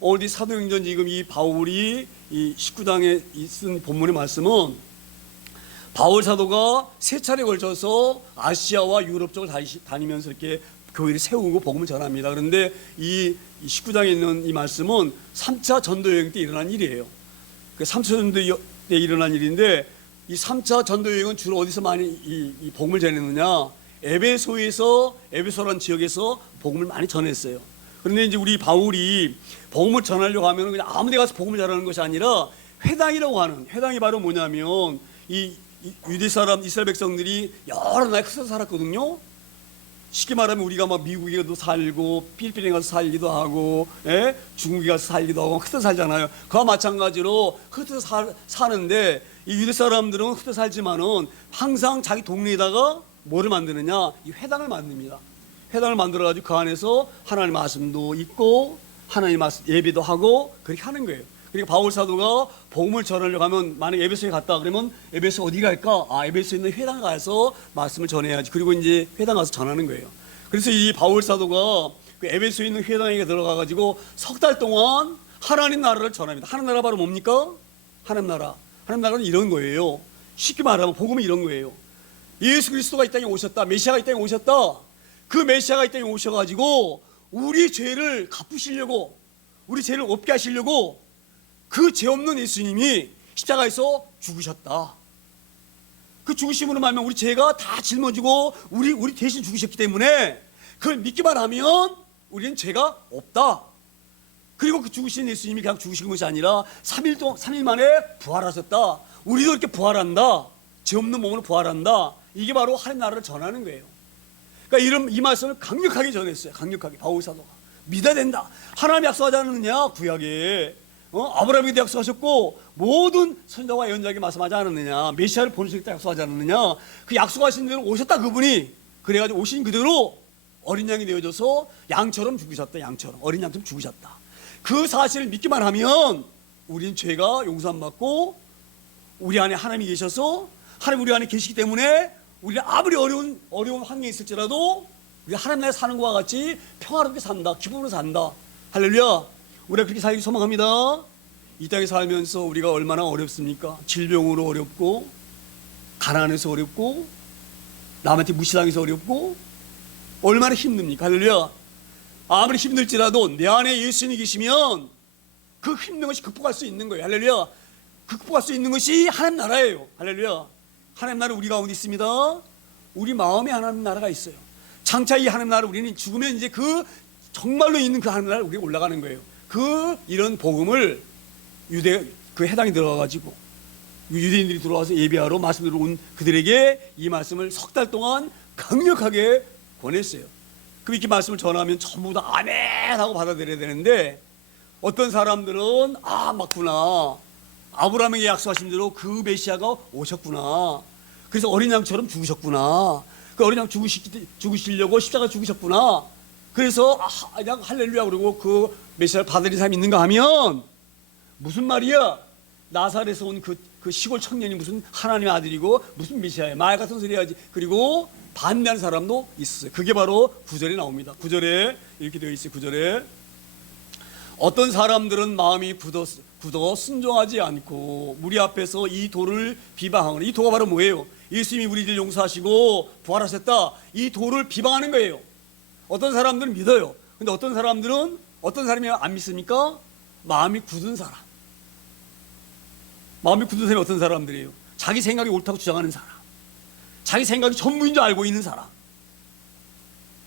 오늘 사도행전 지금 이 바울이 이 19장에 쓴 본문의 말씀은 바울 사도가 세 차례 걸쳐서 아시아와 유럽 쪽을 다니면서 이렇게 교회를 세우고 복음을 전합니다. 그런데 이 19장에 있는 이 말씀은 3차 전도 여행 때 일어난 일이에요. 그 3차 전도 여행 때 일어난 일인데 이 3차 전도 여행은 주로 어디서 많이 이 복음을 전했느냐? 에베소라는 지역에서 복음을 많이 전했어요. 그런데 이제 우리 바울이 복음을 전하려고 하면 그냥 아무 데 가서 복음을 전하는 것이 아니라 회당이라고 하는, 회당이 바로 뭐냐면 이 유대 사람, 이스라엘 백성들이 여러 나라에 흩어져 살았거든요. 쉽게 말하면 우리가 막 미국에도 살고 필리핀에 가서 살기도 하고 중국에 가서 살기도 하고 흩어져 살잖아요. 그와 마찬가지로 흩어져 사는데 이 유대 사람들은 흩어져 살지만은 항상 자기 동네에다가 뭐를 만드느냐? 이 회당을 만듭니다. 회당을 만들어가지고 그 안에서 하나님 말씀도 있고 하나님 말씀 예배도 하고 그렇게 하는 거예요. 그러니까 바울 사도가 복음을 전하려고 하면 만약 에베소에 갔다 그러면 에베소 어디 갈까? 에베소에 있는 회당 가서 말씀을 전해야지. 그리고 이제 회당 가서 전하는 거예요. 그래서 이 바울 사도가 그 에베소에 있는 회당에 들어가가지고 석 달 동안 하나님 나라를 전합니다. 하나님 나라 바로 뭡니까? 하나님 나라. 하나님 나라는 이런 거예요. 쉽게 말하면 복음은 이런 거예요. 예수 그리스도가 이 땅에 오셨다. 메시아가 이 땅에 오셨다. 그 메시아가 이 땅에 오셔가지고 우리 죄를 갚으시려고, 우리 죄를 없게 하시려고 그 죄 없는 예수님이 십자가에서 죽으셨다. 그 죽으심으로 말하면 우리 죄가 다 짊어지고 우리 대신 죽으셨기 때문에 그걸 믿기만 하면 우리는 죄가 없다. 그리고 그 죽으신 예수님이 그냥 죽으신 것이 아니라 3일 만에 부활하셨다. 우리도 이렇게 부활한다. 죄 없는 몸으로 부활한다. 이게 바로 하나님 나라를 전하는 거예요. 그러니까 이 말씀을 강력하게 전했어요. 강력하게 바울 사도가 믿어야 된다. 하나님 약속하지 않았느냐? 구약에 아브라함에게 약속하셨고 모든 선지자와 예언자에게 말씀하지 않았느냐? 메시아를 보내시겠다 약속하지 않았느냐? 그 약속하신 대로 오셨다 그분이. 그래가지고 오신 그대로 어린 양이 되어져서 양처럼 죽으셨다. 양처럼 어린 양처럼 죽으셨다. 그 사실을 믿기만 하면 우리는 죄가 용서받고 우리 안에 하나님이 계셔서 하나님 우리 안에 계시기 때문에 우리는 아무리 어려운 환경에 있을지라도 우리 하나님 나라에 사는 것과 같이 평화롭게 산다. 기쁨으로 산다. 할렐루야. 우리가 그렇게 살기 소망합니다. 이 땅에 살면서 우리가 얼마나 어렵습니까? 질병으로 어렵고 가난해서 어렵고 남한테 무시당해서 어렵고 얼마나 힘듭니까? 할렐루야. 아무리 힘들지라도 내 안에 예수님이 계시면 그 힘든 것이 극복할 수 있는 거예요. 할렐루야. 극복할 수 있는 것이 하나님 나라예요. 할렐루야. 하나님 나라 우리 가운데 있습니다. 우리 마음에 하나님 나라가 있어요. 장차 이 하나님 나라 우리는 죽으면 이제 그 정말로 있는 그 하나님 나라 우리가 올라가는 거예요. 이런 복음을 그 해당에 들어가가지고 유대인들이 들어와서 예배하러 말씀 들어온 그들에게 이 말씀을 석 달 동안 강력하게 권했어요. 그 이렇게 말씀을 전하면 전부 다 아멘 하고 받아들여야 되는데 어떤 사람들은 맞구나. 아브라함에게 약속하신 대로 그 메시아가 오셨구나. 그래서 어린 양처럼 죽으셨구나. 그 어린 양 죽으시려고 십자가 죽으셨구나. 그래서 그냥 할렐루야 그러고 그 메시아를 받아들인 사람이 있는가 하면 무슨 말이야? 나사렛에서 온 그 시골 청년이 무슨 하나님의 아들이고 무슨 메시아야? 말 같은 소리 해야지. 그리고 반대하는 사람도 있었어요. 그게 바로 9절에 나옵니다. 9절에 이렇게 되어 있어요. 9절에 어떤 사람들은 마음이 굳어 순종하지 않고 우리 앞에서 이 도를 비방하거나, 이 도가 바로 뭐예요? 예수님이 우리를 용서하시고 부활하셨다. 이 도를 비방하는 거예요. 어떤 사람들은 믿어요. 근데 어떤 사람이 안 믿습니까? 마음이 굳은 사람. 마음이 굳은 사람이 어떤 사람들이에요? 자기 생각이 옳다고 주장하는 사람, 자기 생각이 전부인 줄 알고 있는 사람.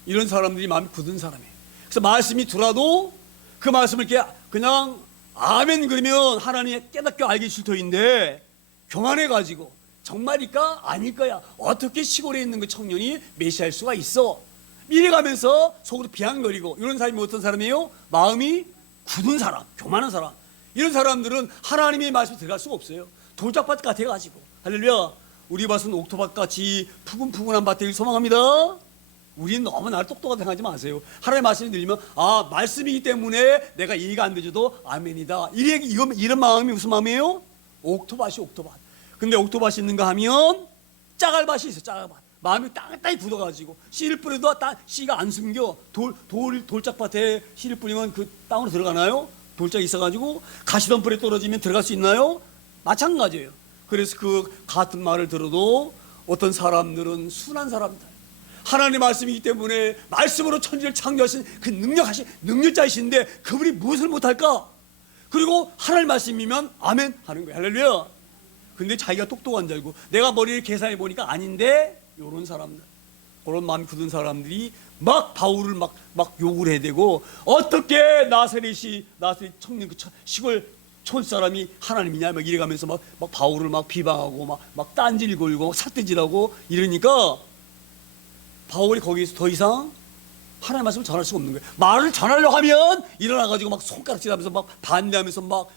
이런 사람들이 마음이 굳은 사람이에요. 그래서 말씀이 들어도 그 말씀을 이렇게 그냥 아멘 그러면 하나님이 깨닫게 알기 싫을 터인데 교만해가지고 정말일까? 아닐 거야. 어떻게 시골에 있는 그 청년이 메시아일 수가 있어? 이래가면서 속으로 비아냥거리고 이런 사람이 어떤 사람이에요? 마음이 굳은 사람, 교만한 사람. 이런 사람들은 하나님의 말씀에 들어갈 수가 없어요. 돌짝밭 같아가지고. 할렐루야. 우리 밭은 옥토밭같이 푸근푸근한 밭을 소망합니다. 우리는 너무 나를 똑똑하게 생각하지 마세요. 하나님의 말씀이 들리면 말씀이기 때문에 내가 이해가 안 되져도 아멘이다. 이런 마음이 무슨 마음이에요? 옥토밭이 옥토밭. 근데 옥토밭이 있는가 하면 짜갈밭이 있어요. 짜갈밭. 마음이 땅땅히 굳어가지고 씨를 뿌려도 씨가 안 숨겨. 돌짝밭에 씨를 뿌리면 그 땅으로 들어가나요? 돌짝이 있어가지고 가시덤불에 떨어지면 들어갈 수 있나요? 마찬가지예요. 그래서 그 같은 말을 들어도 어떤 사람들은 순한 사람들, 하나님의 말씀이기 때문에 말씀으로 천지를 창조하신 그 능력자이신데 그분이 무엇을 못할까? 그리고 하나님 말씀이면 아멘 하는 거예요. 할렐루야. 근데 자기가 똑똑한 줄 알고 내가 머리를 계산해 보니까 아닌데, 이런 사람들, 그런 마음이 굳은 사람들이 막 바울을 막 욕을 해야 되고, 어떻게 나사렛 청년 그 시골 촌 사람이 하나님이냐 막 이래가면서 막 바울을 막 비방하고 막 딴질 걸고 삿대질하고 이러니까 바울이 거기서 더 이상 하나님의 말씀을 전할 수가 없는 거예요. 말을 전하려고 하면 일어나가지고 막 손가락질하면서 막 반대하면서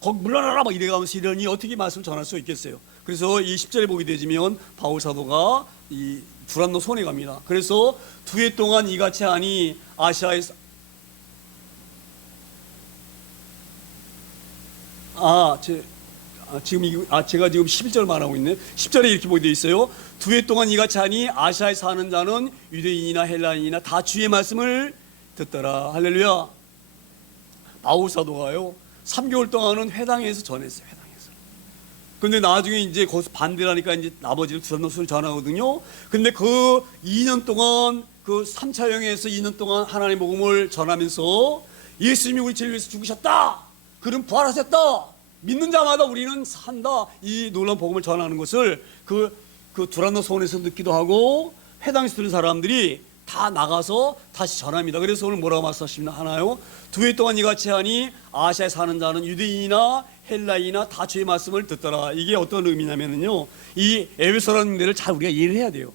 거기 물러나라 막 이래가면서 이러니 어떻게 말씀을 전할 수 있겠어요. 그래서 이 10절에 보게 되지면 바울 사도가 이 두란노 손에 갑니다. 그래서 2해 동안 이같이 하니 아시아에서 제가 지금 11절 말하고 있네. 10절에 이렇게 보게 되어 있어요. 2해 동안 이같이 하니 아시아에 사는 자는 유대인이나 헬라인이나 다 주의 말씀을 듣더라. 할렐루야. 바울 사도가요 3개월 동안은 회당에서 전했어요. 회당에서. 근데 나중에 이제 거기서 반대를 하니까 이제 아버지를 두란노스를 전하거든요. 근데 그 2년 동안 그 3차 영예에서 2년 동안 하나님의 복음을 전하면서 예수님이 우리 죄를 위해서 죽으셨다, 그는 부활하셨다, 믿는 자마다 우리는 산다, 이 놀라운 복음을 전하는 것을 그 두란노 소원에서 듣기도 하고 회당에서 들은 사람들이 다 나가서 다시 전합니다. 그래서 오늘 뭐라고 말씀하시나요? 2해 동안 이같이 하니 아시아에 사는 자는 유대인이나 헬라인이나 다 주의 말씀을 듣더라. 이게 어떤 의미냐면요, 이 에베소라는 데를 잘 우리가 이해를 해야 돼요.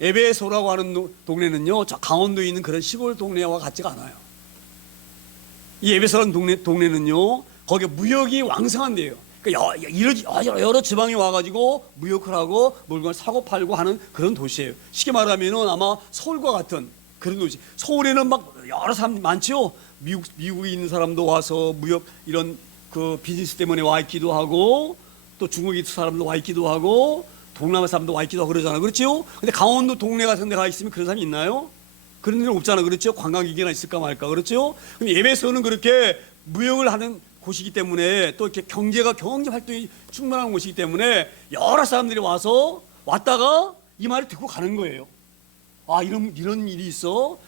에베소라고 하는 동네는요, 저 강원도에 있는 그런 시골 동네와 같지가 않아요. 이 에베소라는 동네는요, 거기 무역이 왕성한 데예요. 그러니까 여러 지방에 와가지고 무역을 하고 물건을 사고 팔고 하는 그런 도시예요. 쉽게 말하면은 아마 서울과 같은 그런 도시. 서울에는 막 여러 사람 많죠. 미국에 있는 사람도 와서 무역 이런 그 비즈니스 때문에 와 있기도 하고, 또 중국에 있는 사람도 와 있기도 하고, 동남아 사람도 와 있기도 하고 그러잖아요. 그렇죠? 근데 강원도 동네 같은 데 가 있으면 그런 사람이 있나요? 그런 데는 없잖아. 그렇죠? 관광객이나 있을까 말까. 그렇죠? 근데 에베소는 그렇게 무역을 하는 곳이기 때문에, 또 이렇게 경제 활동이 충분한 곳이기 때문에 여러 사람들이 왔다가 이 말을 듣고 가는 거예요. 아, 이런 일이 있어?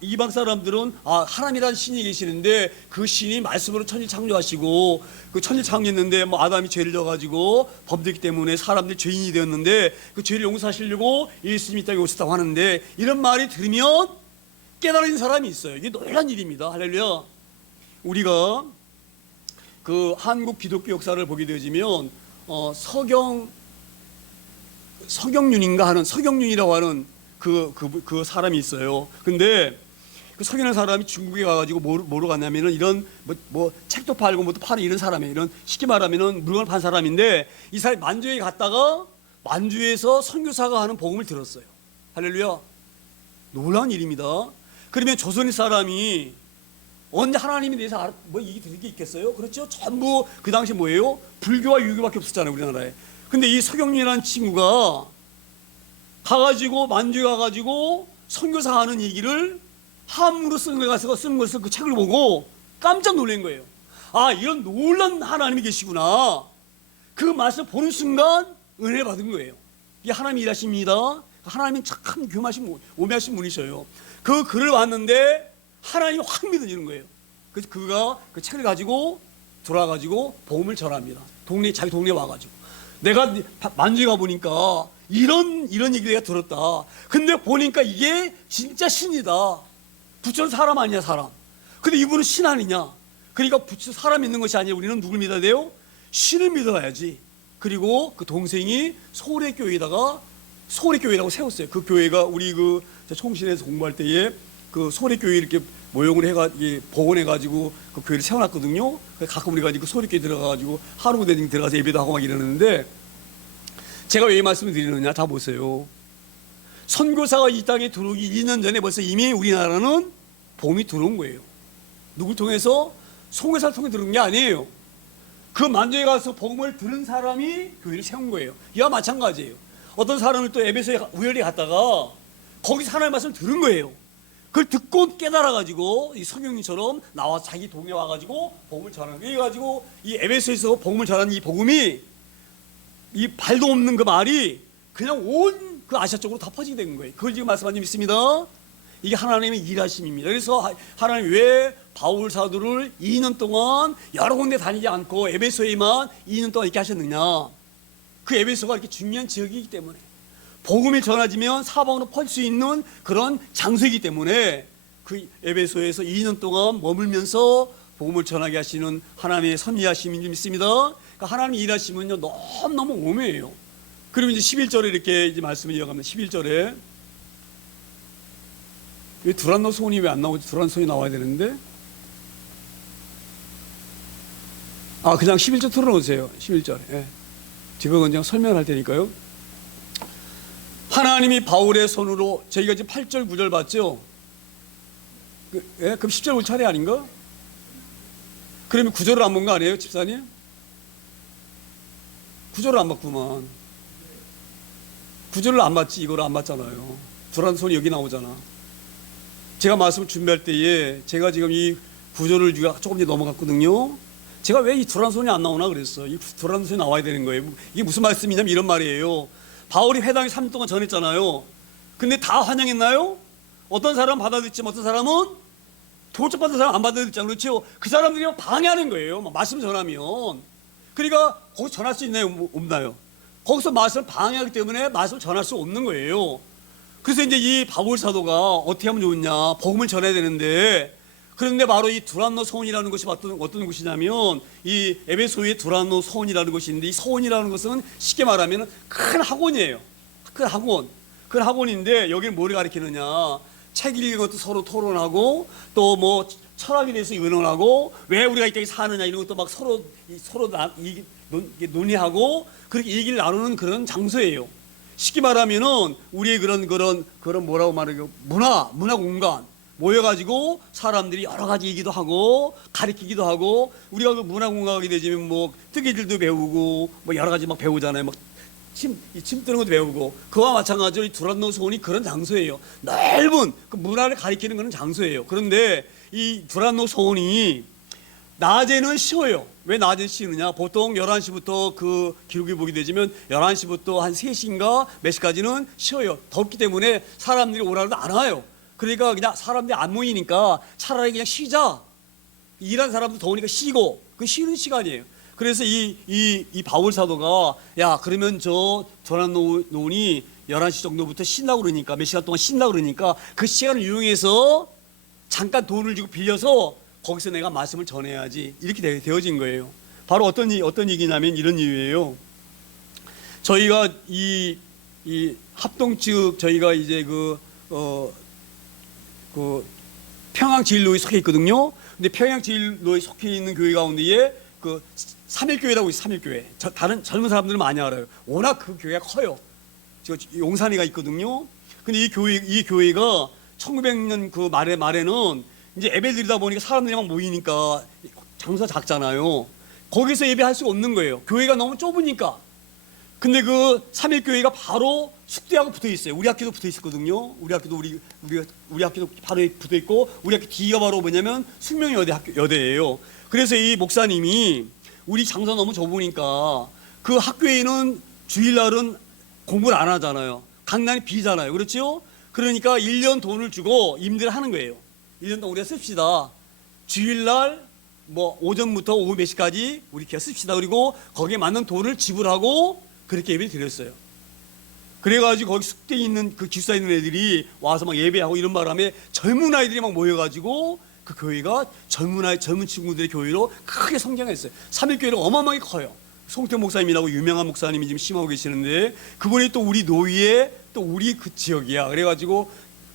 이방 사람들은 하나님이라는 신이 계시는데 그 신이 말씀으로 천지 창조하시고, 그 천지 창조했는데 아담이 죄를 져가지고 범죄했기 때문에 사람들이 죄인이 되었는데 그 죄를 용서하시려고 예수님이 이 땅에 오셨다고 하는데, 이런 말이 들으면 깨달은 사람이 있어요. 이게 놀라운 일입니다. 할렐루야. 우리가 그 한국 기독교 역사를 보게 되어지면 서경윤이라고 하는 그 사람이 있어요. 근데 그 서경이라는 사람이 중국에 가가지고 뭐로 갔냐면은 이런 뭐 책도 팔고 뭐도 파는 이런 사람이에요. 이런 쉽게 말하면은 물건을 판 사람인데, 이 사람이 만주에 갔다가 만주에서 선교사가 하는 복음을 들었어요. 할렐루야. 놀라운 일입니다. 그러면 조선의 사람이 언제 하나님에 대해서 이게 들을 게 있겠어요? 그렇죠? 전부 그 당시 뭐예요? 불교와 유교밖에 없었잖아요, 우리나라에. 근데 이 서경윤이라는 친구가 가가지고 만주에 가가지고 선교사 하는 얘기를 한문으로 쓴 것을 그 책을 보고 깜짝 놀란 거예요. 이런 놀란 하나님이 계시구나. 그 말씀을 보는 순간 은혜 받은 거예요. 이게 하나님이 일하십니다. 하나님은 참 교마신 오매하신 분이셔요. 그 글을 봤는데 하나님이 확 믿어지는 거예요. 그래서 그가 그 책을 가지고 돌아가지고 복음을 전합니다. 자기 동네에 와가지고. 내가 만주에 가보니까 이런 얘기 내가 들었다. 근데 보니까 이게 진짜 신이다. 부처는 사람 아니야, 사람. 근데 이분은 신 아니냐? 그러니까 부처 사람 믿는 것이 아니라 우리는 누굴 믿어야 돼요? 신을 믿어야지. 그리고 그 동생이 서울의 교회라고 세웠어요. 그 교회가 우리 총신에서 공부할 때에 그 소래교회 이렇게 모형을 복원해가지고 그 교회를 세워놨거든요. 가끔 우리가 그 소래교회 들어가가지고 하루 대중 들어가서 예배도 하고 막 이러는데, 제가 왜 이 말씀을 드리느냐? 자 보세요. 선교사가 이 땅에 들어오기 2년 전에 벌써 이미 우리나라는 복음이 들어온 거예요. 누굴 통해서? 선교사를 통해 들어온 게 아니에요. 그 만주에 가서 복음을 들은 사람이 교회를 세운 거예요. 이와 마찬가지예요. 어떤 사람을 또 에베소에 우연히 갔다가 거기서 하나님의 말씀을 들은 거예요. 그걸 듣고 깨달아가지고 이 성경님처럼 나와 자기 동에 와가지고 복음을 전하는 거예요. 그래가지고 이 에베소에서 복음을 전하는 이 복음이 이 발도 없는 그 말이 그냥 온 그 아시아 쪽으로 다 퍼지게 된 거예요. 그걸 지금 말씀하신 줄 믿습니다. 이게 하나님의 일하심입니다. 그래서 하나님 왜 바울 사도를 2년 동안 여러 군데 다니지 않고 에베소에만 2년 동안 이렇게 하셨느냐? 그 에베소가 이렇게 중요한 지역이기 때문에, 복음이 전해지면 사방으로 퍼질 수 있는 그런 장소이기 때문에 그 에베소에서 2년 동안 머물면서 복음을 전하게 하시는 하나님의 섭리하심인 줄 믿습니다. 그러니까 하나님의 일하심은요 너무너무 오묘해요. 그리고 이제 11절에 이렇게 이제 말씀을 이어가면 11절에 왜 두란노 소원이 왜 안 나오지? 두란노 소원이 나와야 되는데, 그냥 11절 틀어놓으세요. 11절에. 예. 제가 그냥 설명할 테니까요. 하나님이 바울의 손으로, 저희가 지금 8절 9절 봤죠? 그럼 10절 올 차례 아닌가? 그러면 9절을 안 본 거 아니에요, 집사님? 9절을 안 봤구만. 9절을 안 봤지, 이거를 안 봤잖아요. 두란 손이 여기 나오잖아. 제가 말씀을 준비할 때에 제가 지금 이 9절을 조금 이제 넘어갔거든요. 제가 왜 이 두란 손이 안 나오나 그랬어. 이 두란 손이 나와야 되는 거예요. 이게 무슨 말씀이냐면 이런 말이에요. 바울이 회당에 3년 동안 전했잖아요. 근데 다 환영했나요? 어떤 사람은 받아들였지만 어떤 사람은 도착받은 사람 안 받아들였잖아요. 그렇죠? 그 사람들이 방해하는 거예요. 말씀 전하면. 그러니까 거기서 전할 수 있나요? 없나요? 거기서 말씀을 방해하기 때문에 말씀을 전할 수 없는 거예요. 그래서 이제 이 바울 사도가 어떻게 하면 좋으냐, 복음을 전해야 되는데, 그런데 바로 이 두란노 소원이라는 것이 어떤 곳이냐면 이 에베소의 두란노 소원이라는 것인데, 이 소원이라는 것은 쉽게 말하면 큰 학원이에요. 큰 학원. 큰 학원인데 여기는 뭐를 가리키느냐, 책 읽는 것도 서로 토론하고, 또 뭐 철학에 대해서 의논하고, 왜 우리가 이 땅에 사느냐 이런 것도 막 서로 논의하고 그렇게 얘기를 나누는 그런 장소예요. 쉽게 말하면은 우리의 그런 뭐라고 말해요? 문화 공간 모여가지고 사람들이 여러 가지 얘기도 하고 가르치기도 하고, 우리가 그 문화 공간하게 되면 뭐 뜨개질도 배우고 뭐 여러 가지 막 배우잖아요. 막 침 뜨는 것도 배우고, 그와 마찬가지로 이 두란노 소원이 그런 장소예요. 넓은 그 문화를 가리키는 그런 장소예요. 그런데 이 두란노 소원이 낮에는 쉬어요. 왜 낮에 쉬느냐? 보통 11시부터 그 기록이 보게 되지만 11시부터 한 3시인가 몇 시까지는 쉬어요. 덥기 때문에 사람들이 오라도 안 와요. 그러니까 그냥 사람들이 안 모이니까 차라리 그냥 쉬자. 일한 사람도 더우니까 쉬고, 그 쉬는 시간이에요. 그래서 이 바울 사도가, 야, 그러면 저 두란노원이 11시 정도부터 쉰다고 그러니까, 몇 시간 동안 쉰다고 그러니까 그 시간을 이용해서 잠깐 돈을 주고 빌려서 거기서 내가 말씀을 전해야지, 이렇게 되어진 거예요. 바로 어떤 얘기냐면 이런 이유예요. 저희가 이 합동 측, 저희가 이제 평양제일로에 속해 있거든요. 근데 평양제일로에 속해 있는 교회 가운데에 그 삼일교회라고 있어요. 삼일교회. 다른 젊은 사람들은 많이 알아요. 워낙 그 교회가 커요. 저 용산이가 있거든요. 근데 이 교회가 1900년 그 말에는 이제 예배드리다 보니까 사람들이 막 모이니까 장소가 작잖아요. 거기서 예배할 수가 없는 거예요. 교회가 너무 좁으니까. 근데 그 삼일교회가 바로 숙대하고 붙어 있어요. 우리 학교도 붙어 있었거든요. 우리 학교도 바로 붙어 있고, 우리 학교 뒤가 바로 뭐냐면 숙명여대예요. 그래서 이 목사님이 우리 장소 너무 좁으니까, 그 학교에는 주일날은 공부를 안 하잖아요. 강단이 비잖아요. 그렇죠? 그러니까 1년 돈을 주고 임대를 하는 거예요. 1년 동안 우리가 씁시다. 주일날 뭐 오전부터 오후 몇 시까지 우리 그냥 씁시다. 그리고 거기에 맞는 돈을 지불하고 그렇게 예배를 드렸어요. 그래가지고 거기 숙대에 있는 그 기숙사에 있는 애들이 와서 막 예배하고 이런 바람에 젊은 아이들이 막 모여가지고 그 교회가 젊은 친구들의 교회로 크게 성장했어요. 삼일교회가 어마어마하게 커요. 송태 목사님이라고 유명한 목사님이 지금 심하고 계시는데, 그분이 또 우리 노위에 또 우리 그 지역이야. 그래가지고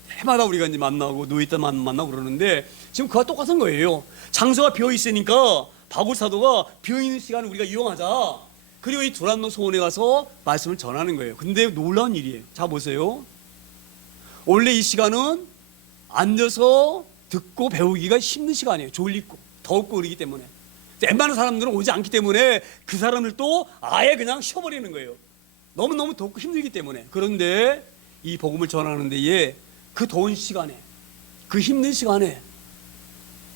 해마다 우리가 이제 만나고 노예 때 만나고 그러는데, 지금 그와 똑같은 거예요. 장소가 비어 있으니까 바울 사도가 비어 있는 시간을 우리가 이용하자. 그리고 이 두란노 소원에 가서 말씀을 전하는 거예요. 근데 놀라운 일이에요. 자 보세요. 원래 이 시간은 앉아서 듣고 배우기가 힘든 시간이에요. 졸리고 덥고 그러기 때문에. 웬만한 사람들은 오지 않기 때문에 그 사람들도 아예 그냥 쉬어버리는 거예요. 너무너무 덥고 힘들기 때문에. 그런데 이 복음을 전하는 데에 그 더운 시간에 그 힘든 시간에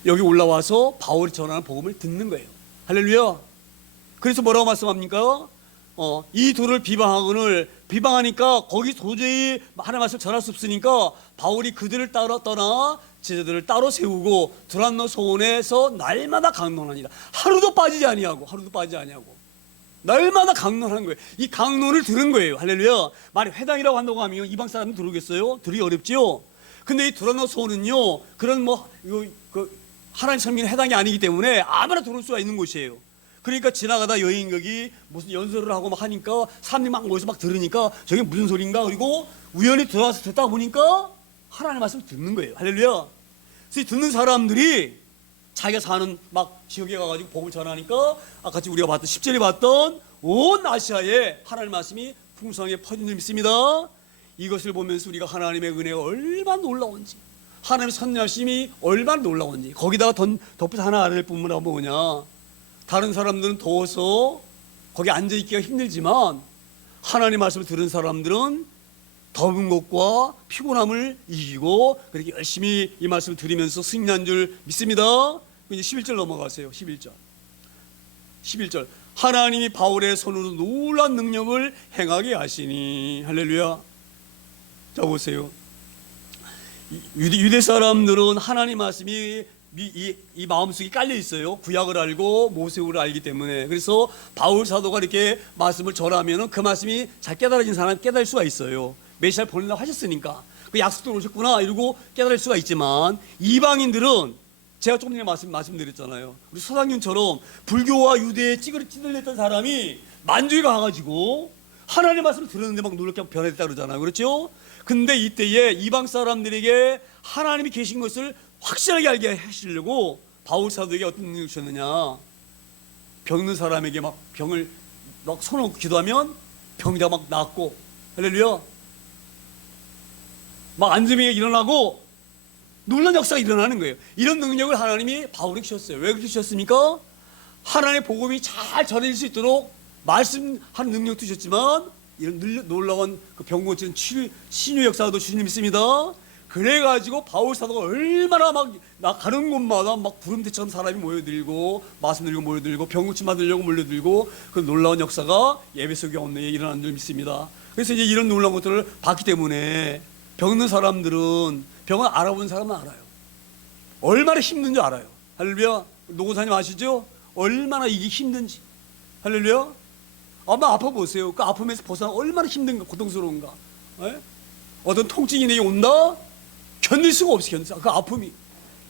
여기 올라와서 바울이 전하는 복음을 듣는 거예요. 할렐루야. 그래서 뭐라고 말씀합니까? 이 둘을 비방하니까 거기 도저히 하나님 말씀을 전할 수 없으니까 바울이 그들을 따라 떠나 제자들을 따로 세우고 두란노 소원에서 날마다 강론하니라. 하루도 빠지지 아니하고 날마다 강론한 거예요. 이 강론을 들은 거예요. 할렐루야. 만약 회당이라고 한다고 하면 이방 사람은 들으겠어요? 들으기 어렵지요. 근데 이 두란노 소원은요, 그런 하나님 섬기는 회당이 아니기 때문에 아무나 들어올 수가 있는 곳이에요. 그러니까 지나가다 여인격이 무슨 연설을 하고 막 하니까 사람들이 막 모여서 막 들으니까 저게 무슨 소린가. 그리고 우연히 들어와서 듣다 보니까 하나님 말씀을 듣는 거예요. 할렐루야. 그래서 듣는 사람들이 자기가 사는 막 지역에 가가지고 복음을 전하니까 아까 우리가 봤던 10절에 봤던 온 아시아에 하나님 말씀이 풍성하게 퍼진 줄 믿습니다. 이것을 보면서 우리가 하나님의 은혜가 얼마나 놀라운지, 하나님의 선하심이 얼마나 놀라운지, 거기다가 덧붙여 하나 알아낼 부분은 뭐냐, 다른 사람들은 더워서 거기 앉아있기가 힘들지만 하나님 말씀을 들은 사람들은 더운 것과 피곤함을 이기고 그렇게 열심히 이 말씀을 들으면서 승리한 줄 믿습니다. 이제 11절 넘어가세요. 11절 하나님이 바울의 손으로 놀라운 능력을 행하게 하시니. 할렐루야. 자 보세요. 유대 사람들은 하나님 말씀이 이 마음속에 깔려 있어요. 구약을 알고 모세우를 알기 때문에. 그래서 바울 사도가 이렇게 말씀을 전하면 그 말씀이 잘 깨달아진 사람은 깨달을 수가 있어요. 메시아를 보낸다고 하셨으니까 그 약속대로 오셨구나 이러고 깨달을 수가 있지만, 이방인들은 제가 조금 전에 말씀드렸잖아요. 우리 서상윤처럼 불교와 유대에 찌들렸던 사람이 만주에 가가지고 하나님의 말씀을 들었는데 막 놀랍게 변했다 그러잖아요. 그렇죠? 근데 이때에 이방 사람들에게 하나님이 계신 것을 확실하게 알게 하시려고 바울 사도에게 어떤 능력을 주셨느냐, 병 있는 사람에게 막 병을 막 손을 기도하면 병이 다 막 낫고, 할렐루야, 막 안정이 일어나고 놀라운 역사가 일어나는 거예요. 이런 능력을 하나님이 바울에게 주셨어요. 왜 그렇게 주셨습니까? 하나님의 복음이 잘 전해질 수 있도록 말씀하는 능력도 주셨지만 이런 놀라운 그 병 고치는 신유 역사도 주님 믿습니다. 그래가지고 바울 사도가 얼마나 막 가는 곳마다 막 구름대처럼 사람이 모여들고 말씀 들고 모여들고 병 고침 받으려고 몰려들고 그 놀라운 역사가 예배소 교회에 일어나는 줄 믿습니다. 그래서 이제 이런 놀라운 것들을 봤기 때문에 병 있는 사람들은 병을 알아본 사람은 알아요. 얼마나 힘든지 알아요. 할렐루야. 노고사님 아시죠? 얼마나 이게 힘든지. 할렐루야. 한번 아파보세요. 그 아픔에서 벗어나 얼마나 힘든가, 고통스러운가. 에? 어떤 통증이 내게 온다? 견딜 수가 없이 견딜 수. 그 아픔이.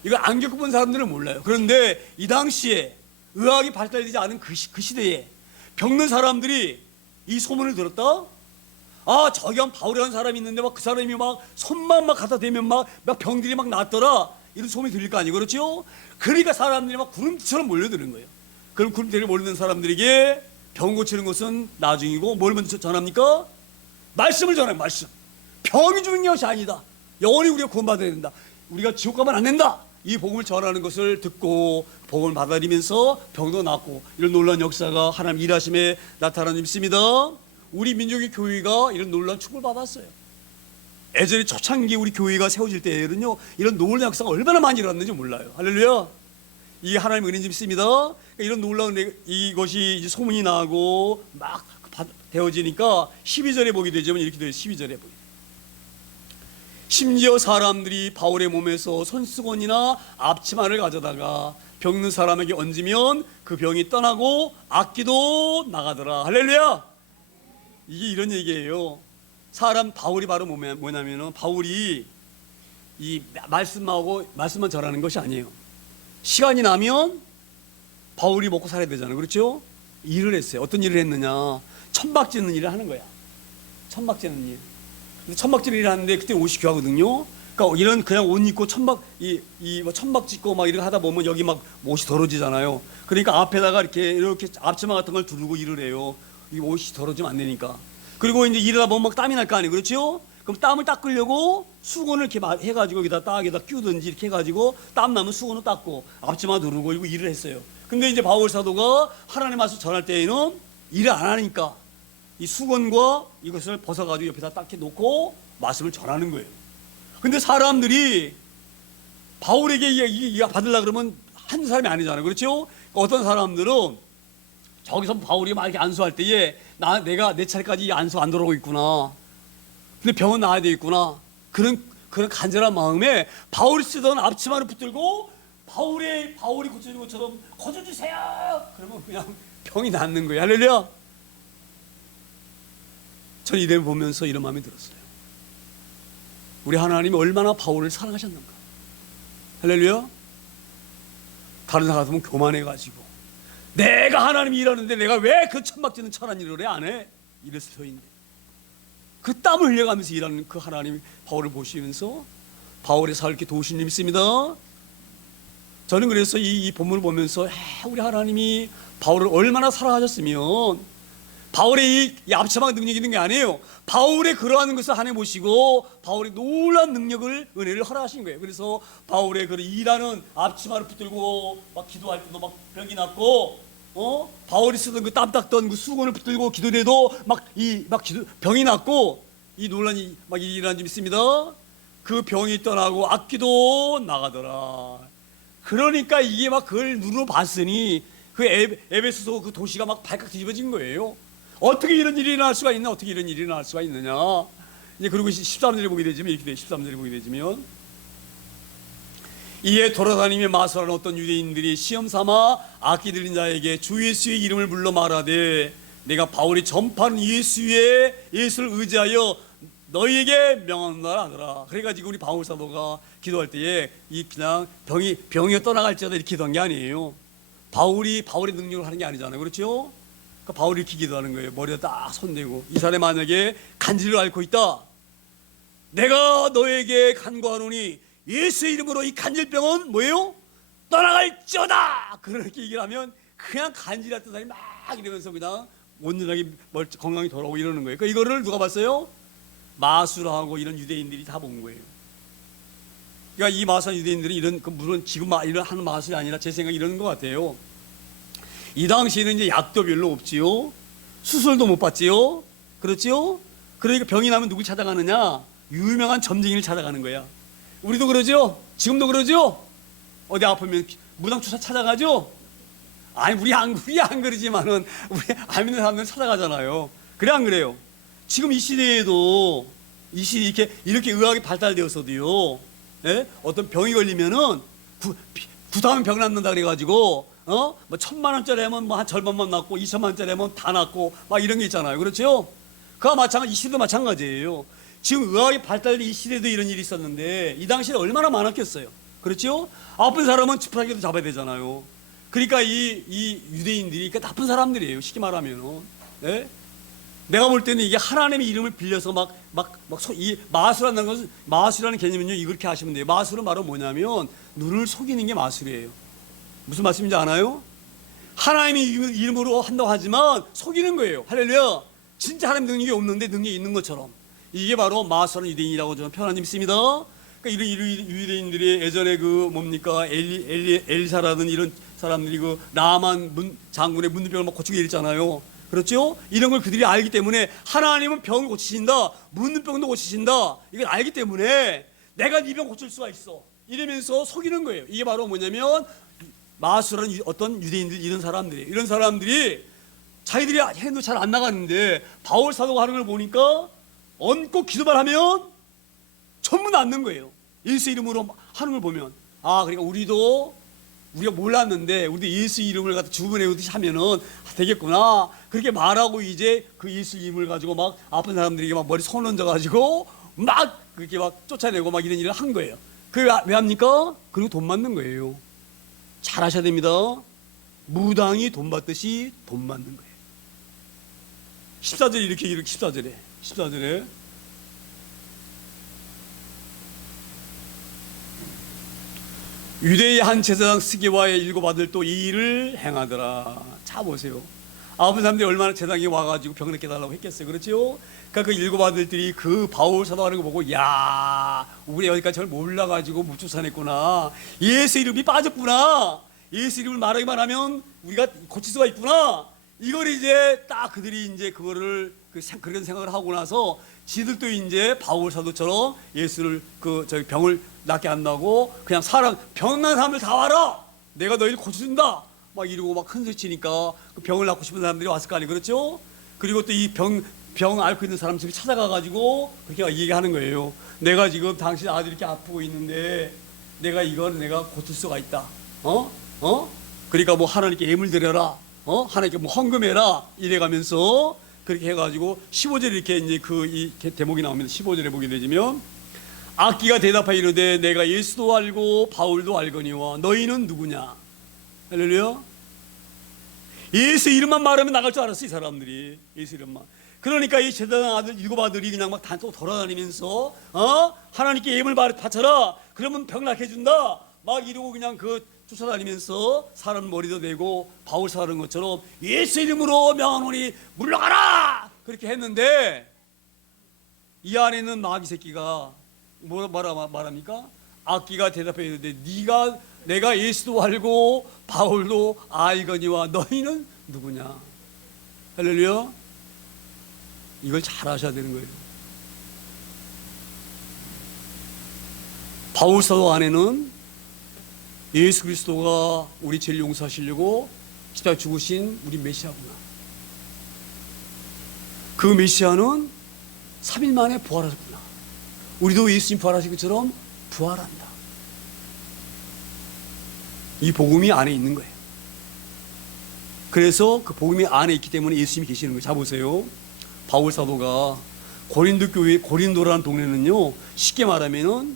이거 안 겪어본 사람들은 몰라요. 그런데 이 당시에 의학이 발달되지 않은 그 시대에 병든 사람들이 이 소문을 들었다? 아, 저기 한 바울이라는 사람이 있는데 막 그 사람이 막 손만 막 갖다 대면 막 병들이 막 낫더라. 이런 소문이 들릴 거 아니에요. 그렇죠? 그러니까 사람들이 막 구름처럼 몰려드는 거예요. 그럼 구름처럼 몰려드는 사람들에게 병 고치는 것은 나중이고 뭘 먼저 전합니까? 말씀을 전해요. 말씀. 병이 죽는 것이 아니다. 영원히 우리가 구원받아야 된다. 우리가 지옥 가면 안 된다. 이 복음을 전하는 것을 듣고 복음을 받아들이면서 병도 낫고, 이런 놀라운 역사가 하나님 일하심에 나타나는 믿습니다. 우리 민족의 교회가 이런 놀라운 축복을 받았어요. 예전에 초창기 우리 교회가 세워질 때에는요, 이런 놀라운 역사가 얼마나 많이 일어났는지 몰라요. 할렐루야. 이게 하나님의 은혜인지 믿습니다. 이런 놀라운 이것이 이제 소문이 나고 막 되어지니까 12절에 보게 되지만 이렇게 돼요. 12절에 보게. 심지어 사람들이 바울의 몸에서 손수건이나 앞치마를 가져다가 병 있는 사람에게 얹으면 그 병이 떠나고 악기도 나가더라. 할렐루야. 이게 이런 얘기예요. 바울이 바로 뭐냐면은, 바울이 이 말씀만 전하는 것이 아니에요. 시간이 나면 바울이 먹고 살아야 되잖아요. 그렇죠? 일을 했어요. 어떤 일을 했느냐? 천막 짓는 일을 하는 거야. 천막 짓는 일. 천막 짓는 일을 하는데 그때 옷이 귀하거든요. 그러니까 이런 그냥 옷 입고 천막 천막 짓고 막 이렇게 하다 보면 여기 막 옷이 더러지잖아요. 그러니까 앞에다가 이렇게 앞치마 같은 걸 두르고 일을 해요. 이 옷이 더러지면 안 되니까. 그리고 이제 일하다 보면 막 땀이 날 거 아니에요. 그렇죠? 그럼 땀을 닦으려고 수건을 이렇게 해가지고 여기다 딱에다 끼우든지 이렇게 해가지고 땀 나면 수건을 닦고 앞치마 두르고 이거 일을 했어요. 근데 이제 바울 사도가 하나님 말씀 전할 때에는 일을 안 하니까 이 수건과 이것을 벗어가지고 옆에다 딱 놓고 말씀을 전하는 거예요. 근데 사람들이 바울에게 이게 받으려고 그러면 한 사람이 아니잖아요. 그렇죠? 어떤 사람들은 저기서 바울이 막 이렇게 안수할 때에 내가 내 차례까지 이 안수 안 들어오고 있구나. 근데 병은 나아야 되겠구나. 그런 간절한 마음에 바울이 쓰던 앞치마를 붙들고 바울이 고쳐준 것처럼 고쳐주세요. 그러면 그냥 병이 낫는 거예요. 할렐루야. 저는 이 내용 보면서 이런 마음이 들었어요. 우리 하나님이 얼마나 바울을 사랑하셨는가. 할렐루야. 다른 사람 같으면 교만해가지고 내가 하나님이 일하는데 내가 왜 그 천막지는 천한 일을 해 안 해? 이랬을 터인데 그 땀을 흘려가면서 일하는 그 하나님이 바울을 보시면서 바울의 사을 이렇게 도우신 일 있습니다. 저는 그래서 이 본문을 보면서 우리 하나님이 바울을 얼마나 사랑하셨으면 바울의 이 앞치마가 능력이 있는 게 아니에요. 바울의 그러한 것을 하나님 보시고 바울의 놀라운 능력을 은혜를 허락하신 거예요. 그래서 바울의 그 일하는 앞치마를 붙들고 막 기도할 때도 막 병이 났고, 바울이 쓰던 그 땀 닦던 그 수건을 붙들고 기도해도 병이 났고, 이 논란이 막 일어난 점 있습니다. 그 병이 떠나고 악기도 나가더라. 그러니까 이게 막 그걸 눈으로 봤으니 그 에베소서 그 도시가 막 발칵 뒤집어진 거예요. 어떻게 이런 일이 일어날 수가 있나? 어떻게 이런 일이 일어날 수가 있느냐? 이제 그리고 13절에 보게 되지만 이렇게 돼. 13절에 보게 되지면 이에 돌아다니며 마술하는 어떤 유대인들이 시험 삼아 악기 들린 자에게 주 예수의 이름을 불러 말하되 내가 바울이 전파하는 예수를 의지하여 너희에게 명한다 하더라. 그래가지고 우리 바울 사도가 기도할 때에 이 그냥 병이 떠나갈지어다 이렇게 기도한 게 아니에요. 바울의 능력을 하는 게 아니잖아요. 그렇죠? 그러니까 바울이 이렇게 기도하는 거예요. 머리에 딱 손대고 이 사람이 만약에 간질을 앓고 있다. 내가 너에게 간구하노니 예수의 이름으로 이 간질병은 뭐예요? 떠나갈지어다. 그렇게 얘기를 하면 그냥 간질했던 사람이 막 이러면서 그냥 온전하게 건강히 돌아오고 이러는 거예요. 그러니까 이거를 누가 봤어요? 마술하고 이런 유대인들이 다 본 거예요. 그러니까 이 마술 유대인들이 물론 지금 이런 하는 마술이 아니라 제 생각에 이러는 것 같아요. 이 당시에는 이제 약도 별로 없지요. 수술도 못 받지요. 그렇지요? 그러니까 병이 나면 누굴 찾아가느냐? 유명한 점쟁이를 찾아가는 거야. 우리도 그러죠? 지금도 그러죠? 어디 아프면 무당주사 찾아가죠? 아니 우리 안 그러지만은 우리 안 믿는 사람들은 찾아가잖아요. 그래 안 그래요? 지금 이 시대에도 이 시대 이렇게 의학이 발달되었어도요. 예? 어떤 병이 걸리면은 구타하면 병 낫는다 그래가지고 뭐 1,000만 원짜리 하면 뭐 한 절반만 낫고 2천만 원짜리 하면 다 낫고 막 이런 게 있잖아요. 그렇죠? 그와 마찬가지 이 시대도 마찬가지예요. 지금 의학이 발달된 이 시대도 이런 일이 있었는데 이 당시에 얼마나 많았겠어요. 그렇죠? 아픈 사람은 지푸라기도 잡아야 되잖아요. 그러니까 이 유대인들이 그러니까 나쁜 사람들이에요. 쉽게 말하면. 네? 내가 볼 때는 이게 하나님의 이름을 빌려서 이 마술이라는 개념은요, 이렇게 하시면 돼요. 마술은 바로 뭐냐면 눈을 속이는 게 마술이에요. 무슨 말씀인지 아나요? 하나님의 이름으로 한다고 하지만 속이는 거예요. 할렐루야. 진짜 하나님 능력이 없는데 능력이 있는 것처럼. 이게 바로 마술하는 유대인이라고 저는 표현한 점 있습니다. 그러니까 이런 유대인들이 예전에 엘리사라든 이런 사람들이 나만 장군의 문둥병을 막 고치고 이랬잖아요. 그렇죠? 이런 걸 그들이 알기 때문에 하나님은 병을 고치신다. 문둥병도 고치신다. 이걸 알기 때문에 내가 네 병 고칠 수가 있어. 이러면서 속이는 거예요. 이게 바로 뭐냐면 마술하는 어떤 유대인들 이런 사람들이에요. 이런 사람들이 자기들이 해도 잘 안 나가는데 바울 사도가 하는 걸 보니까 얹고 기도만 하면 전부 낫는 거예요. 예수 이름으로 하는 걸 보면 그러니까 우리가 몰랐는데 우리도 예수 이름을 갖다 주문해오듯이 하면은 되겠구나. 그렇게 말하고 이제 그 예수 이름을 가지고 막 아픈 사람들에게 막 머리 손 얹어가지고 막 그렇게 막 쫓아내고 막 이런 일을 한 거예요. 그게 왜 합니까? 그리고 돈 받는 거예요. 잘 하셔야 됩니다. 무당이 돈 받듯이 돈 받는 거예요. 14절에 이렇게 14절에 유대의 한 제사장 스게와의 일곱 아들 또 이 일을 행하더라. 자 보세요. 아픈 사람들이 얼마나 제사장이 와가지고 병을 깨달라고 했겠어요. 그렇죠? 그러니까 그 일곱 아들들이 그 바울 사도하는 거 보고 야 우리 여기까지 저를 몰라가지고 못 쫓아냈구나. 예수 이름이 빠졌구나. 예수 이름을 말하기만 하면 우리가 고칠 수가 있구나. 이걸 이제 딱 그들이 이제 그거를 그런 생각을 하고 나서 지들도 이제 바울 사도처럼 예수를 병을 낫게 한다고 그냥 사람 병난 사람들 다 와라. 내가 너희를 고쳐준다. 막 이러고 막 큰 소리 치니까 그 병을 낫고 싶은 사람들이 왔을 거 아니에요. 그렇죠? 그리고 또 이 병 앓고 있는 사람 집에 찾아가 가지고 그렇게 얘기하는 거예요. 내가 지금 당신 아들이 이렇게 아프고 있는데 내가 이걸 내가 고칠 수가 있다. 그러니까 뭐 하나님께 예물 드려라. 하나님께 뭐 헌금해라. 이래가면서 그렇게 해가지고 15절에 이렇게 이제 이 대목이 나옵니다. 15절에 보게 되면 악기가 대답하여 이르되 내가 예수도 알고 바울도 알거니와 너희는 누구냐? 할렐루야. 예수 이름만 말하면 나갈 줄 알았어 이 사람들이. 예수 이름만. 그러니까 이 제사장 아들 7아들이 그냥 막 단속 돌아다니면서 하나님께 예물 바쳐라. 그러면 병 낫게 해준다. 막 이러고 그냥 쫓아다니면서 사람 머리도 내고 바울 사는 것처럼 예수 이름으로 명하노니 물러가라. 그렇게 했는데 이 안에 있는 마귀 새끼가 말합니까? 악기가 대답해 이르되 내가 예수도 알고 바울도 알거니와 너희는 누구냐? 할렐루야. 이걸 잘 아셔야 되는 거예요. 바울 사도 안에는 예수 그리스도가 우리 죄를 용서하시려고 십자가에 죽으신 우리 메시아구나. 그 메시아는 3일 만에 부활하셨구나. 우리도 예수님 부활하신 것처럼 부활한다. 이 복음이 안에 있는 거예요. 그래서 그 복음이 안에 있기 때문에 예수님이 계시는 거예요. 자 보세요. 바울 사도가 고린도 교회, 고린도라는 동네는요, 쉽게 말하면은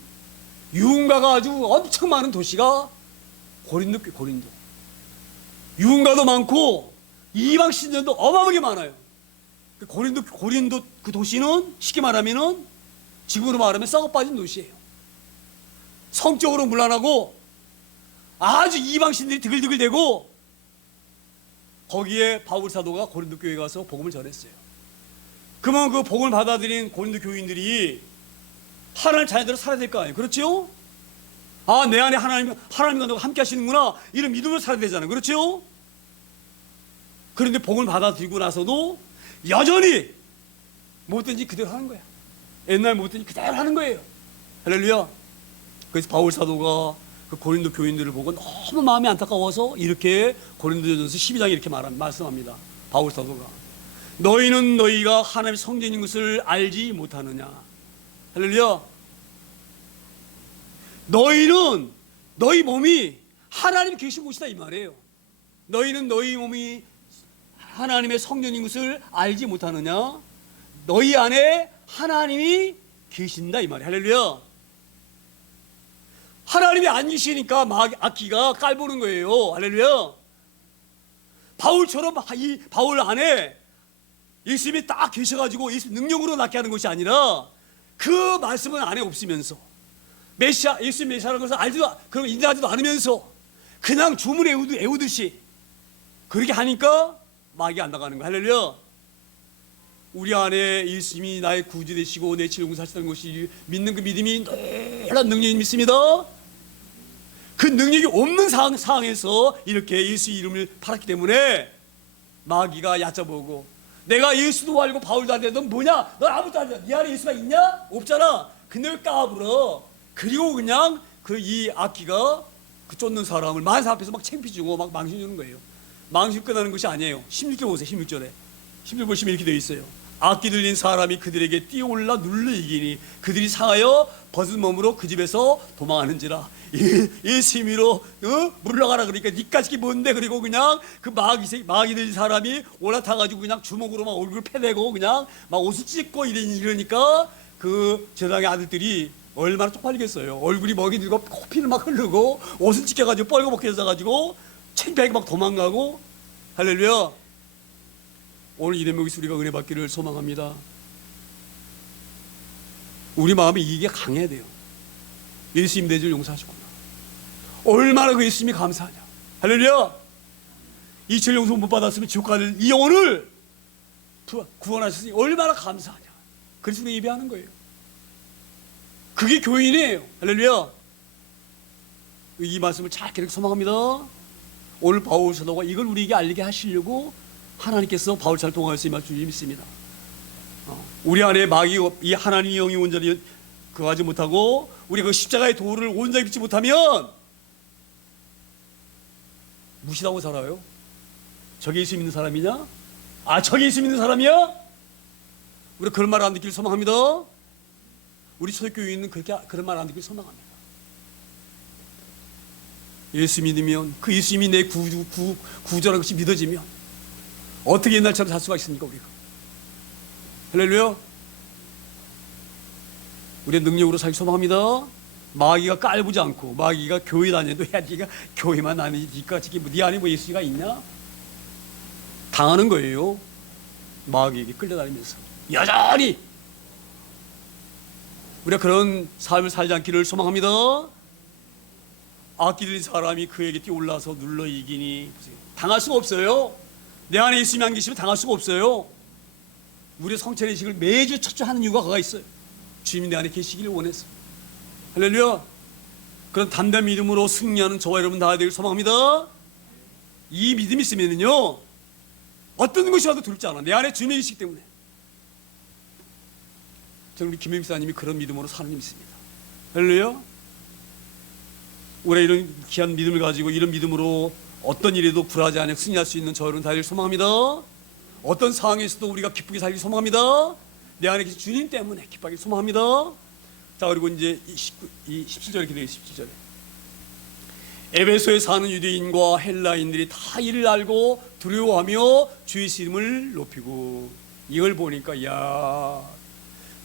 유흥가가 아주 엄청 많은 도시가 고린도. 유흥가도 많고 이방 신전도 어마어마하게 많아요. 고린도 그 도시는 쉽게 말하면은 지금으로 말하면 썩어 빠진 도시예요. 성적으로 문란하고 아주 이방 신들이 드글드글대고 거기에 바울 사도가 고린도 교회에 가서 복음을 전했어요. 그러면 그 복음을 받아들인 고린도 교인들이 하나님 자녀대로 살아야 될 거 아니에요. 그렇죠? 내 안에 하나님과 너가 함께 하시는구나. 이런 믿음을 살아야 되잖아요. 그렇죠? 그런데 복음을 받아들이고 나서도 여전히 못된지 그대로 하는 거야. 옛날 못된지 그대로 하는 거예요. 할렐루야. 그래서 바울 사도가 그 고린도 교인들을 보고 너무 마음이 안타까워서 이렇게 고린도전서 12장에 이렇게 말씀합니다. 바울 사도가 너희는 너희가 하나님의 성전인 것을 알지 못하느냐. 할렐루야. 너희는 너희 몸이 하나님이 계신 곳이다 이 말이에요. 너희는 너희 몸이 하나님의 성전인 것을 알지 못하느냐. 너희 안에 하나님이 계신다 이 말이에요. 할렐루야. 하나님이 안 계시니까 악기가 깔보는 거예요. 할렐루야. 바울처럼 이 바울 안에 예수님이 딱 계셔가지고 예수 능력으로 낫게 하는 것이 아니라 그 말씀은 안에 없으면서 예수님 메시아라는 것을 그럼 인정하지도 않으면서 그냥 주문 애우듯이 그렇게 하니까 마귀 안 나가는 거야. 할렐루야. 우리 안에 예수님이 나의 구주 되시고 내 죄를 용서하시는 것이 믿는 그 믿음이 놀라운 능력이 믿습니다. 그 능력이 없는 상황에서 이렇게 예수 이름을 팔았기 때문에 마귀가 얕잡아오고 내가 예수도 알고 바울도 알는데 넌 뭐냐? 넌 아무것도 아니야. 네 안에 예수가 있냐? 없잖아. 근데 왜 까불어? 그리고 그냥 이 악기가 쫓는 사람을 만사 앞에서 막 창피주고 막 망신 주는 거예요. 망신 끝나는 것이 아니에요. 16절 보세요. 16절에 16절 보시면 이렇게 되어 있어요. 악기 들린 사람이 그들에게 뛰어올라 눌러 이기니 그들이 상하여 벗은 몸으로 그 집에서 도망하는지라. 예수님으로 물러가라 그러니까 니까지 뭔데. 그리고 그냥 그 마귀 들린 사람이 올라타가지고 그냥 주먹으로 막 얼굴 패대고 그냥 막 옷을 찢고 이러니까 그 제사장의 아들들이 얼마나 쪽팔리겠어요. 얼굴이 먹이 들고 코피를 막 흐르고 옷을 찢겨가지고 뻘겋게 해서가지고 창피하게 막 도망가고. 할렐루야. 오늘 이 대목에서 우리가 은혜 받기를 소망합니다. 우리 마음이 이게 강해야 돼요. 예수님 내 죄를 용서하셨구나. 얼마나 그 예수님이 감사하냐. 할렐루야. 이 죄를 용서 못 받았으면 지옥 가는 이 영혼을 구원하셨으니 얼마나 감사하냐. 그래서 우리 예배하는 거예요. 그게 교인이에요. 할렐루야. 이 말씀을 잘 기록 소망합니다. 오늘 바울 사도가 이걸 우리에게 알리게 하시려고 하나님께서 바울 잘 통하여서 이 말씀을 믿습니다. 우리 안에 마귀 이 하나님의 영이 온전히 그거 하지 못하고 우리 그 십자가의 도를 온전히 믿지 못하면 무시하고 살아요. 저게 예수 믿는 사람이냐? 아, 저게 예수 믿는 사람이야? 우리 그런 말 안 듣기를 소망합니다. 우리 초대교회에 있는 그런 말 안 듣기를 소망합니다. 예수 믿으면 그 예수님이 내 구주라는 것이 믿어지면 어떻게 옛날처럼 살 수가 있습니까? 우리가 할렐루야. 우리의 능력으로 살기 소망합니다. 마귀가 깔보지 않고 마귀가 교회 다녀도 야 네가 교회만 다니니까 네 안에 뭐 예수가 있냐? 당하는 거예요. 마귀에게 끌려다니면서 여전히 우리가 그런 삶을 살지 않기를 소망합니다. 악기들인 사람이 그에게 뛰어올라서 눌러 이기니 당할 수가 없어요. 내 안에 예수님이 안 계시면 당할 수가 없어요. 우리의 성찬의 식을 매주 첫주 하는 이유가 그가 있어요. 주님이 내 안에 계시기를 원해서. 할렐루야. 그런 담대한 믿음으로 승리하는 저와 여러분 다 되길 소망합니다. 이 믿음이 있으면요 어떤 것이 와도 두렵지 않아. 내 안에 주님이 계시기 때문에. 저는 우리 김혜미 목사님이 그런 믿음으로 사는 힘이 있습니다. 할렐루야. 우리 이런 귀한 믿음을 가지고 이런 믿음으로 어떤 일에도 굴하지 않고 승리할 수 있는 저 여러분 다 되길 소망합니다. 어떤 상황에서도 우리가 기쁘게 살기 소망합니다. 내 안에 계신 주님 때문에 기쁘게 소망합니다. 자, 그리고 이제 17절에 기도해요. 17절에 에베소에 사는 유대인과 헬라인들이 다 이를 알고 두려워하며 주의 이름을 높이고. 이걸 보니까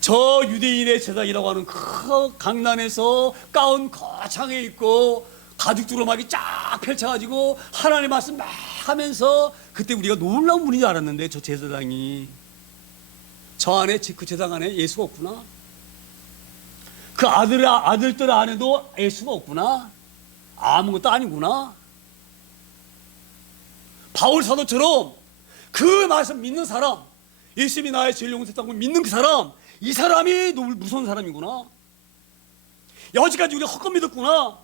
저 유대인의 제사장이라고 하는 그 강단에서 가운 거창해 입고 가죽 두루마기 쫙 펼쳐가지고 하나님의 말씀 막 하면서 그때 우리가 놀라운 분인 줄 알았는데 저 제사장이 저 안에 그 제사장 안에 예수가 없구나. 그 아들들 안에도 예수가 없구나. 아무것도 아니구나. 바울 사도처럼 그 말씀 믿는 사람, 예수님이 나의 죄를 용서했다고 믿는 그 사람, 이 사람이 너무 무서운 사람이구나. 여지까지 우리가 헛것 믿었구나.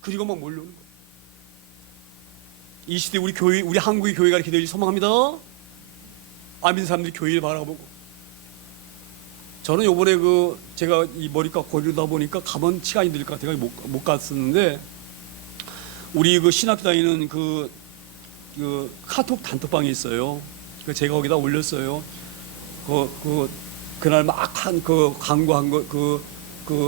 그리고 막 몰려오는 거예요. 이 시대 우리 교회, 우리 한국의 교회가 이렇게 되길 소망합니다. 안 믿는 사람들이 교회를 바라보고. 저는 요번에 제가 이 머리가 고르다 보니까 가면 시간이 들릴 것 같아서 못 갔었는데, 우리 신학교 다니는 그 카톡 단톡방이 있어요. 제가 거기다 올렸어요. 그날 막 한 광고한 거,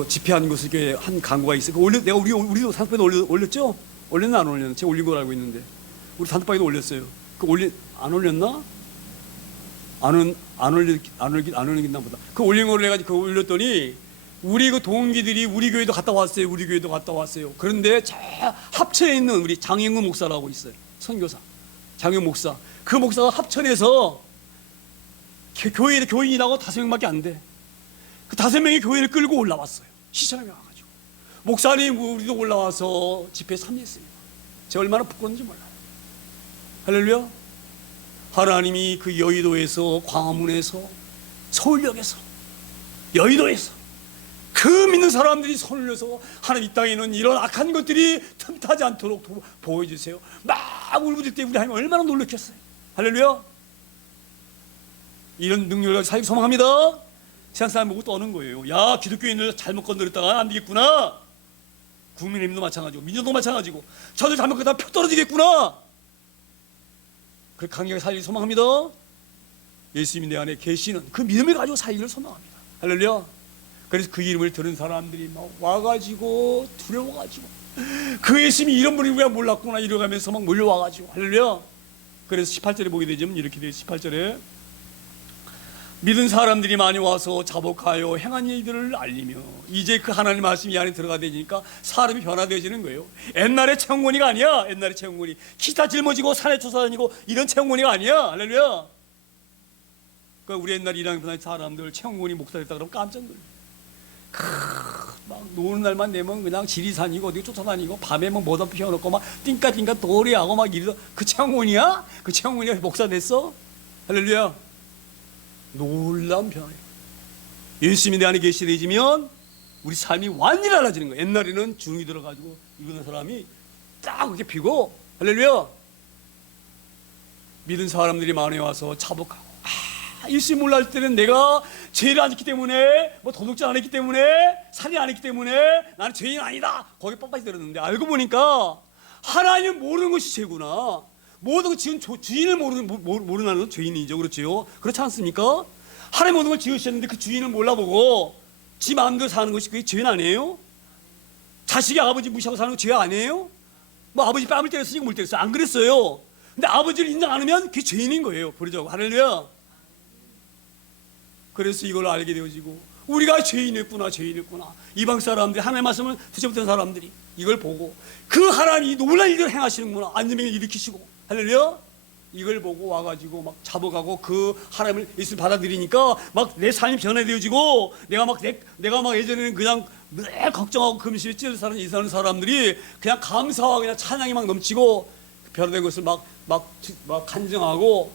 집회한 것을 이렇게 한 광고가 있어요. 내가 우리도 단톡방에 올렸죠? 올렸나 안 올렸나? 제가 올린 걸 알고 있는데. 우리 단톡방에도 올렸어요. 안 올렸나? 안 올리겠나 보다. 그 올린 거를 내가 올렸더니, 우리 동기들이 우리 교회도 갔다 왔어요. 우리 교회도 갔다 왔어요. 그런데 합천에 있는 우리 장영근 목사라고 있어요. 선교사. 장영 목사. 그 목사가 합천에서 교인이라고 5명밖에 안 돼. 그 5명이 교인을 끌고 올라왔어요. 시청에 와가지고. 목사님, 우리도 올라와서 집회에 참여했습니다. 제가 얼마나 부끄러운지 몰라요. 할렐루야. 하나님이 그 여의도에서, 광화문에서, 서울역에서, 여의도에서 그 믿는 사람들이 손을 올려서 하나님 이 땅에 있는 이런 악한 것들이 틈타지 않도록 보여주세요. 막 울부짖을 때 우리 하나님 얼마나 놀랐겠어요. 할렐루야. 이런 능력을 살기 소망합니다. 세상 사람 보고 떠는 거예요. 야, 기독교인들 잘못 건드렸다가 안 되겠구나. 국민의힘도 마찬가지고 민주당도 마찬가지고 저들 잘못 건드렸다가 표 떨어지겠구나. 그렇게 강력하게 살기 소망합니다. 예수님이 내 안에 계시는 그 믿음을 가지고 살기를 소망합니다. 할렐루야. 그래서 그 이름을 들은 사람들이 막 와가지고 두려워가지고 그 예수님이 이런 분이 왜 몰랐구나 이러가면서 막 몰려와가지고. 할렐루야. 그래서 18절에 보게 되지만 이렇게 돼요. 18절에 믿은 사람들이 많이 와서 자복하여 행한 일들을 알리며. 이제 그 하나님 말씀이 이 안에 들어가 되니까 사람이 변화되어지는 거예요. 옛날의 채용권이가 아니야. 옛날의 채용권이 기타 짊어지고 산에 쫓아다니고 이런 채용권이가 아니야. 할렐루야. 그러니까 우리 옛날 일하는 사람들 채용권이 목사 됐다 그러면 깜짝 놀래. 막 노는 날만 되면 그냥 지리산이고 어디 쫓아다니고 밤에 막 모닥 피워놓고 막 띵까띵까 도리하고 막 이러다 그 채용권이야? 그 채용권이 목사 됐어? 할렐루야. 놀라운 변화예요. 예수님이 내 안에 계시되지면 우리 삶이 완전히 달라지는 거예요. 옛날에는 주눅이 들어가지고 이거는 사람이 딱 이렇게 피고. 할렐루야. 믿은 사람들이 많이 와서 자복하고 예수님 몰라할 때는 내가 죄를 안 했기 때문에, 뭐 도둑질 안 했기 때문에, 살인 안 했기 때문에 나는 죄인 아니다, 거기 뻔뻔히 들었는데 알고 보니까 하나님 모르는 것이 죄구나. 모든 걸 지은 주인을 모르는 건 죄인이죠. 그렇지요? 그렇지 않습니까? 하나님 모든 걸 지으셨는데 그 주인을 몰라보고 지 마음대로 사는 것이 그게 죄인 아니에요? 자식이 아버지 무시하고 사는 거 죄 아니에요? 뭐 아버지 뺨을 때렸으니까 뭘 때렸어요? 안 그랬어요. 근데 아버지를 인정 안 하면 그게 죄인인 거예요. 버리자고. 할렐루야. 그래서 이걸 알게 되어지고 우리가 죄인이었구나, 죄인이었구나. 이방 사람들이 하나님의 말씀을 듣지 못한 사람들이 이걸 보고 그 하나님이 놀라운 일을 행하시는구나, 안전병을 일으키시고, 할렐루야. 이걸 보고 와가지고 막 잡아가고 그 하나님을 예수를 받아들이니까 막 내 삶이 변화되어지고 내가 막 예전에는 그냥 늘 걱정하고 금실에 찌르는 사람, 이사하는 사람들이 그냥 감사와 그냥 찬양이 막 넘치고 변화된 것을 막 간증하고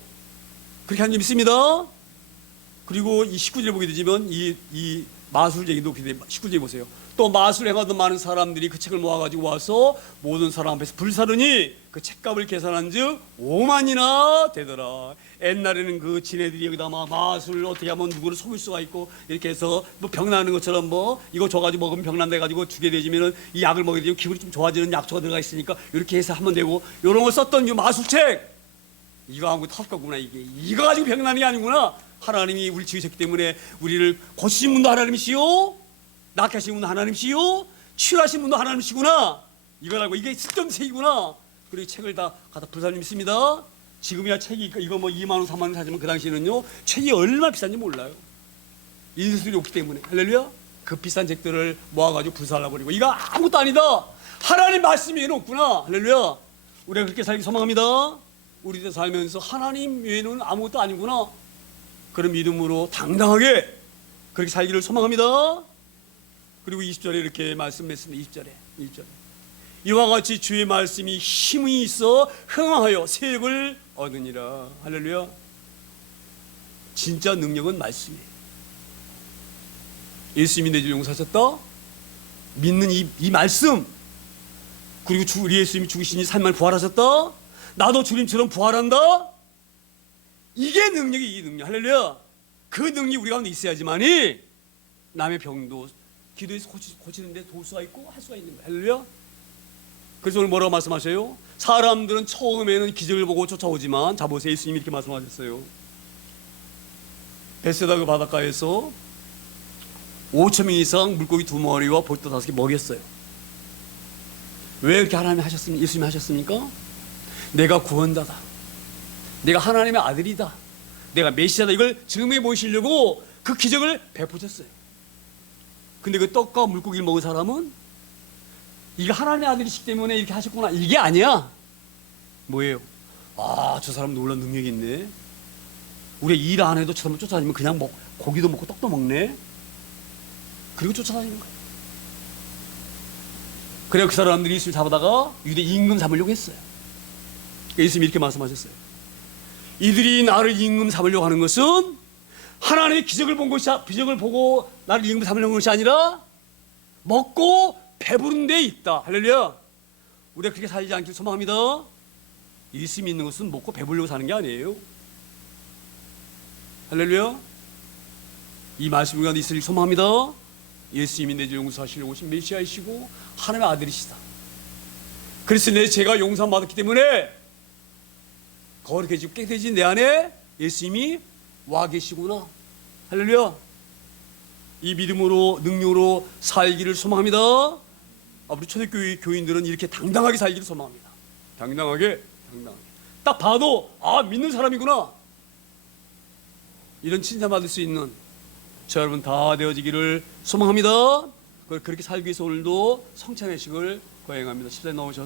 그렇게 한 점 있습니다. 그리고 이 19절 보게 되지만 이 마술 얘기도 19절 보세요. 또 마술 행하던 많은 사람들이 그 책을 모아가지고 와서 모든 사람 앞에서 불사르니 그 책값을 계산한즉 5만이나 되더라. 옛날에는 그 지네들이 여기다 막 마술 어떻게 하면 누구를 속일 수가 있고 이렇게 해서 뭐 병나는 것처럼 뭐 이거 줘가지고 먹으면 병난다 해가지고 주게 되지면은 이 약을 먹게 되면 기분이 좀 좋아지는 약초가 들어가 있으니까 이렇게 해서 하면 되고, 이런 걸 썼던 이 마술책 이거 하고 탈 거구나. 이거 가지고 병나는 게 아니구나. 하나님이 우리 지으셨기 때문에 우리를 고치신 분도 하나님이시요, 낫게 하신 분도 하나님이시요, 치유하신 분도 하나님이시구나. 이걸 알고 이게 system책이구나. 그리고 책을 다 갖다 불사님 있습니다. 지금이야 책이 이거 뭐 2만 원, 3만 원 사지만 그 당시에는요 책이 얼마나 비싼지 몰라요. 인수들이 없기 때문에. 할렐루야. 그 비싼 책들을 모아가지고 불살라버리고 이거 아무것도 아니다, 하나님 말씀이 외에는 없구나. 할렐루야. 우리가 그렇게 살기 소망합니다. 우리들 살면서 하나님 외에는 아무것도 아니구나, 그런 믿음으로 당당하게 그렇게 살기를 소망합니다. 그리고 20절에 이렇게 말씀했습니다. 20절에 이와 같이 주의 말씀이 힘이 있어 흥하여 세력을 얻으니라. 할렐루야. 진짜 능력은 말씀이에요. 예수님이 내 죄를 용서하셨다, 믿는 이 말씀, 그리고 우리 예수님이 죽으시니 3일 부활하셨다, 나도 주님처럼 부활한다. 이게 능력이, 이 능력. 할렐루야. 그 능력이 우리 가운데 있어야지만이 남의 병도 기도해서 고치는데 도울 수가 있고 할 수가 있는 거예요. 할렐루야. 그래서 오늘 뭐라고 말씀하셔요? 사람들은 처음에는 기적을 보고 쫓아오지만, 자 보세요, 예수님이 이렇게 말씀하셨어요. 베세다 그 바닷가에서 5천 명 이상 물고기 2마리와 보트 5개 먹였어요. 왜 그렇게 하나님이 하셨습니까? 예수님이 하셨습니까? 내가 구원자다, 내가 하나님의 아들이다, 내가 메시아다, 이걸 증명해 보이시려고 그 기적을 베푸셨어요. 근데 그 떡과 물고기를 먹은 사람은 이게 하나님의 아들이시기 때문에 이렇게 하셨구나, 이게 아니야. 뭐예요? 아, 저 사람 놀라운 능력이 있네. 우리 일 안 해도 저 사람 쫓아다니면 그냥 고기도 먹고 떡도 먹네. 그리고 쫓아다니는 거예요. 그래서 그 사람들이 예수를 잡아다가 유대 임금 삼으려고 했어요. 예수님이 이렇게 말씀하셨어요. 이들이 나를 임금 삼으려고 하는 것은 하나님의 기적을 보고 나를 임금 삼으려는 것이 아니라 먹고 배부른 데 있다. 할렐루야. 우리가 그렇게 살지 않길 소망합니다. 예수 믿는 것은 먹고 배부르려고 사는 게 아니에요. 할렐루야. 이 말씀이 가운데 있으길 소망합니다. 예수님이 내 죄 용서하시려고 오신 메시아이시고 하나님의 아들이시다. 그래서 내 죄가 용서받았기 때문에 거룩해지고 깨끗해진 내 안에 예수님이 와 계시구나. 할렐루야. 이 믿음으로 능력으로 살기를 소망합니다. 우리 초대교회 교인들은 이렇게 당당하게 살기를 소망합니다. 당당하게. 딱 봐도 믿는 사람이구나, 이런 칭찬받을 수 있는 저 여러분 다 되어지기를 소망합니다. 그렇게 살기 위해서 오늘도 성찬의식을 거행합니다. 10대 나오셔서